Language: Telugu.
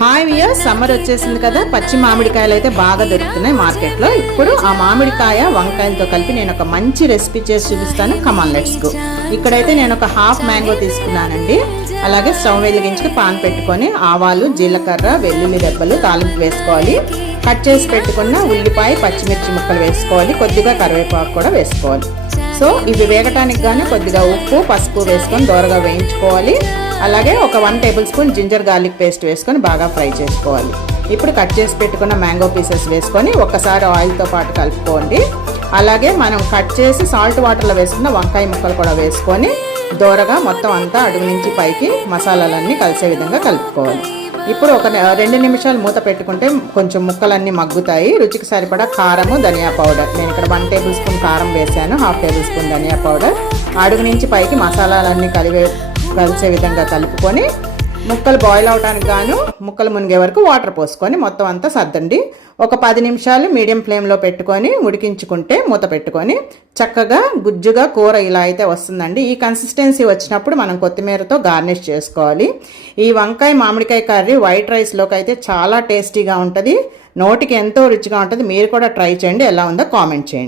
హాయ్ వియర్, సమ్మర్ వచ్చేసింది కదా. పచ్చి మామిడికాయలు అయితే బాగా దొరుకుతున్నాయి మార్కెట్లో. ఇప్పుడు ఆ మామిడికాయ వంకాయలతో కలిపి నేను ఒక మంచి రెసిపీ చేసి చూపిస్తాను. Come on let's go. ఇక్కడైతే నేను ఒక హాఫ్ మ్యాంగో తీసుకున్నానండి. అలాగే స్టవ్ వెలిగించి పాన్ పెట్టుకొని ఆవాలు, జీలకర్ర, వెల్లుల్లి దెబ్బలు తాలింపు వేసుకోవాలి. కట్ చేసి పెట్టుకున్న ఉల్లిపాయ, పచ్చిమిర్చి ముక్కలు వేసుకోవాలి. కొద్దిగా కరివేపాకు కూడా వేసుకోవాలి. సో ఇవి వేగటానికి గాను కొద్దిగా ఉప్పు, పసుపు వేసుకొని దోరగా వేయించుకోవాలి. అలాగే ఒక 1 table spoon ginger garlic paste వేసుకొని బాగా ఫ్రై చేసుకోవాలి. ఇప్పుడు కట్ చేసి పెట్టుకున్న మ్యాంగో పీసెస్ వేసుకొని ఒక్కసారి ఆయిల్తో పాటు కలుపుకోండి. అలాగే మనం కట్ చేసి సాల్ట్ వాటర్లో వేసుకున్న వంకాయ ముక్కలు కూడా వేసుకొని దోరగా మొత్తం అంతా అడుగు నుంచి పైకి మసాలాలన్నీ కలిసే విధంగా కలుపుకోవాలి. ఇప్పుడు ఒక 2 నిమిషాలు మూత పెట్టుకుంటే కొంచెం ముక్కలన్నీ మగ్గుతాయి. రుచికి సరిపడా కారము, ధనియా పౌడర్. నేను ఇక్కడ 1 టేబుల్ స్పూన్ కారం వేసాను, 1/2 టేబుల్ స్పూన్ ధనియా పౌడర్. అడుగు నుంచి పైకి మసాలాలన్నీ కలిసే విధంగా కలుపుకొని ముక్కలు బాయిల్ అవడానికి గాను ముక్కలు మునిగే వరకు వాటర్ పోసుకొని మొత్తం అంతా సర్దండి. ఒక 10 నిమిషాలు మీడియం ఫ్లేమ్లో పెట్టుకొని ఉడికించుకుంటే మూత పెట్టుకొని చక్కగా గుజ్జుగా కూర ఇలా అయితే వస్తుందండి. ఈ కన్సిస్టెన్సీ వచ్చినప్పుడు మనం కొత్తిమీరతో గార్నిష్ చేసుకోవాలి. ఈ వంకాయ మామిడికాయ కర్రీ వైట్ రైస్లోకి అయితే చాలా టేస్టీగా ఉంటుంది. నోటికి ఎంతో రుచిగా ఉంటుంది. మీరు కూడా ట్రై చేయండి. ఎలా ఉందో కామెంట్ చేయండి.